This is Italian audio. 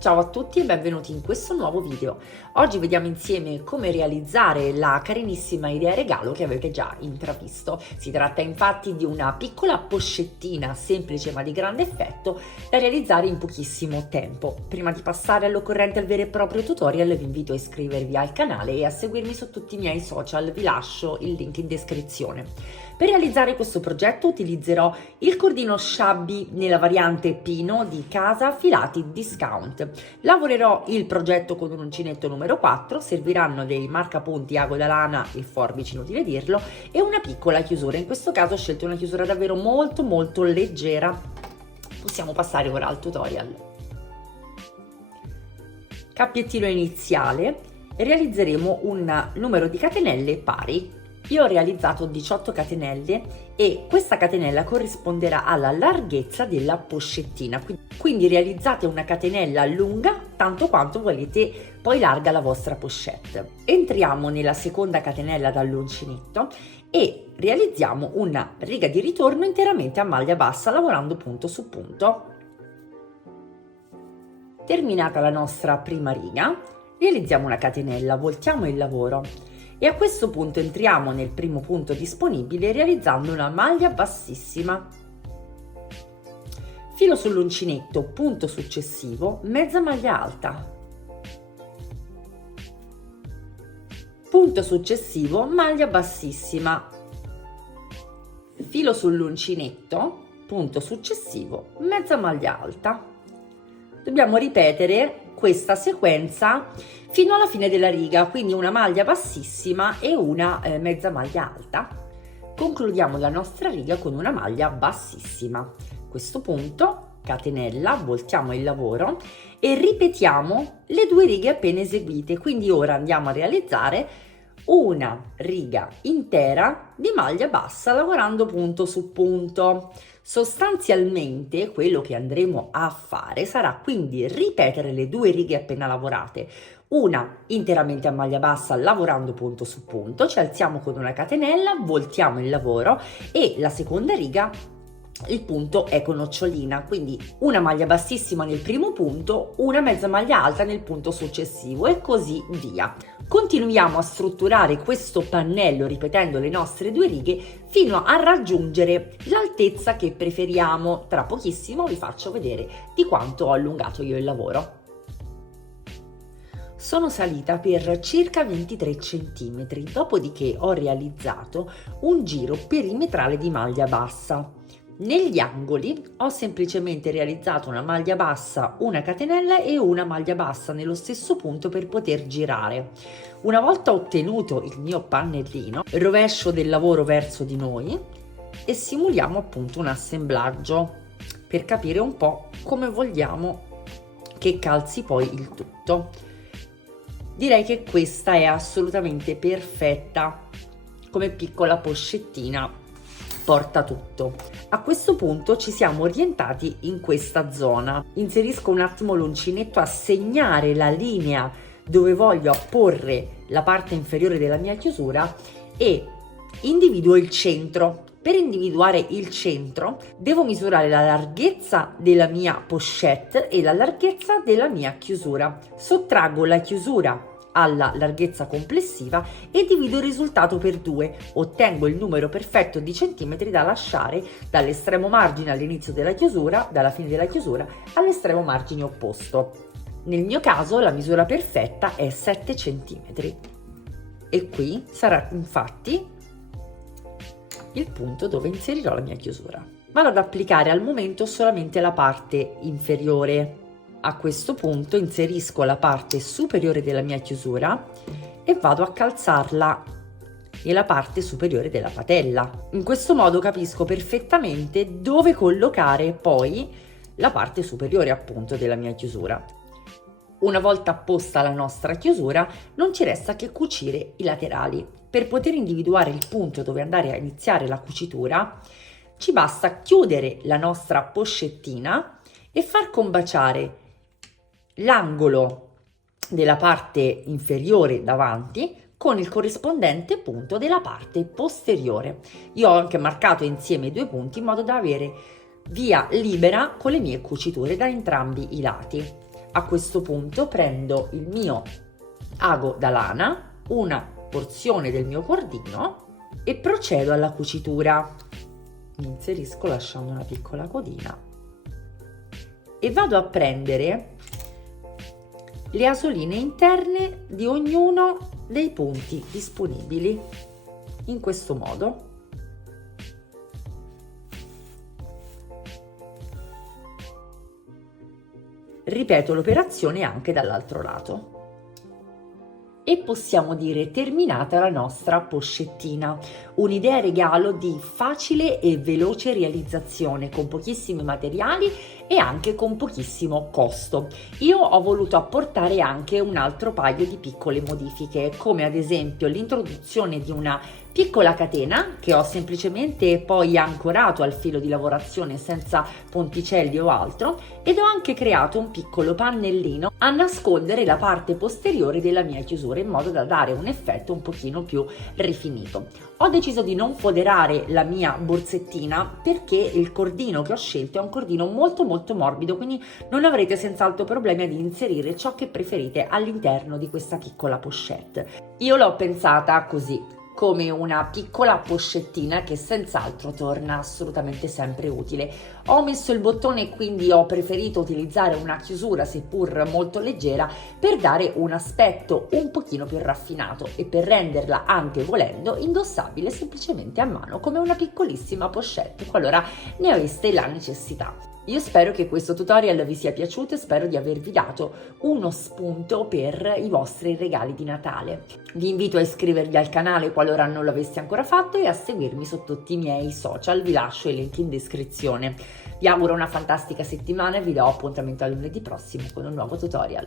Ciao a tutti e benvenuti in questo nuovo video. Oggi vediamo insieme come realizzare la carinissima idea regalo che avete già intravisto. Si tratta infatti di una piccola pochettina semplice ma di grande effetto da realizzare in pochissimo tempo. Prima di passare all'occorrente al vero e proprio tutorial vi invito a iscrivervi al canale e a seguirmi su tutti i miei social, vi lascio il link in descrizione. Per realizzare questo progetto utilizzerò il cordino Shabby nella variante Pino di Casa Filati Discount. Lavorerò il progetto con un uncinetto numero 4, serviranno dei marcapunti ago da lana e forbici, inutile dirlo, e una piccola chiusura. In questo caso ho scelto una chiusura davvero molto leggera. Possiamo passare ora al tutorial. Cappiettino iniziale, realizzeremo un numero di catenelle pari. Io ho realizzato 18 catenelle e questa catenella corrisponderà alla larghezza della pochettina, quindi realizzate una catenella lunga tanto quanto volete poi larga la vostra pochette. Entriamo nella seconda catenella dall'uncinetto e realizziamo una riga di ritorno interamente a maglia bassa lavorando punto su punto. Terminata la nostra prima riga, realizziamo una catenella, voltiamo il lavoro e a questo punto entriamo nel primo punto disponibile realizzando una maglia bassissima. Filo sull'uncinetto, punto successivo, mezza maglia alta. Punto successivo, maglia bassissima. Filo sull'uncinetto, punto successivo, mezza maglia alta. Dobbiamo ripetere questa sequenza fino alla fine della riga, quindi una maglia bassissima e una mezza maglia alta. Concludiamo la nostra riga con una maglia bassissima. A questo punto catenella, voltiamo il lavoro e ripetiamo le due righe appena eseguite, quindi ora andiamo a realizzare una riga intera di maglia bassa lavorando punto su punto. Sostanzialmente quello che andremo a fare sarà quindi ripetere le due righe appena lavorate, una interamente a maglia bassa lavorando punto su punto, ci alziamo con una catenella, voltiamo il lavoro e la seconda riga il punto è con nocciolina, quindi una maglia bassissima nel primo punto, una mezza maglia alta nel punto successivo e così via. Continuiamo a strutturare questo pannello ripetendo le nostre due righe fino a raggiungere l'altezza che preferiamo. Tra pochissimo vi faccio vedere di quanto ho allungato io il lavoro. Sono salita per circa 23 cm, dopodiché ho realizzato un giro perimetrale di maglia bassa. Negli angoli ho semplicemente realizzato una maglia bassa, una catenella e una maglia bassa nello stesso punto per poter girare. Una volta ottenuto il mio pannellino, rovescio del lavoro verso di noi e simuliamo appunto un assemblaggio per capire un po' come vogliamo che calzi poi il tutto. Direi che questa è assolutamente perfetta come piccola pochettina. Porta tutto. A questo punto ci siamo orientati in questa zona. Inserisco un attimo l'uncinetto a segnare la linea dove voglio apporre la parte inferiore della mia chiusura e individuo il centro. Per individuare il centro devo misurare la larghezza della mia pochette e la larghezza della mia chiusura. Sottraggo la chiusura alla larghezza complessiva e divido il risultato per 2, ottengo il numero perfetto di centimetri da lasciare dall'estremo margine all'inizio della chiusura, dalla fine della chiusura all'estremo margine opposto. Nel mio caso la misura perfetta è 7 cm e qui sarà infatti il punto dove inserirò la mia chiusura. Vado ad applicare al momento solamente la parte inferiore. A questo punto inserisco la parte superiore della mia chiusura e vado a calzarla nella parte superiore della patella. In questo modo capisco perfettamente dove collocare poi la parte superiore appunto della mia chiusura. Una volta apposta la nostra chiusura non ci resta che cucire i laterali. Per poter individuare il punto dove andare a iniziare la cucitura ci basta chiudere la nostra pochettina e far combaciare l'angolo della parte inferiore davanti con il corrispondente punto della parte posteriore. Io ho anche marcato insieme i due punti in modo da avere via libera con le mie cuciture da entrambi i lati. A questo punto prendo il mio ago da lana, una porzione del mio cordino e procedo alla cucitura. Mi inserisco lasciando una piccola codina e vado a prendere le asoline interne di ognuno dei punti disponibili in questo modo. Ripeto l'operazione anche dall'altro lato. E possiamo dire terminata la nostra pochettina, un'idea regalo di facile e veloce realizzazione con pochissimi materiali e anche con pochissimo costo. Io ho voluto apportare anche un altro paio di piccole modifiche, come ad esempio l'introduzione di una piccola catena che ho semplicemente poi ancorato al filo di lavorazione senza ponticelli o altro, ed ho anche creato un piccolo pannellino a nascondere la parte posteriore della mia chiusura in modo da dare un effetto un pochino più rifinito. Ho deciso di non foderare la mia borsettina perché il cordino che ho scelto è un cordino molto morbido, quindi non avrete senz'altro problemi ad inserire ciò che preferite all'interno di questa piccola pochette. Io l'ho pensata così, come una piccola pochettina che senz'altro torna assolutamente sempre utile. Ho messo il bottone e quindi ho preferito utilizzare una chiusura seppur molto leggera per dare un aspetto un pochino più raffinato e per renderla anche volendo indossabile semplicemente a mano come una piccolissima pochette qualora ne aveste la necessità. Io spero che questo tutorial vi sia piaciuto e spero di avervi dato uno spunto per i vostri regali di Natale. Vi invito a iscrivervi al canale qualora non l'aveste ancora fatto e a seguirmi su tutti i miei social, vi lascio i link in descrizione. Vi auguro una fantastica settimana e vi do appuntamento a lunedì prossimo con un nuovo tutorial.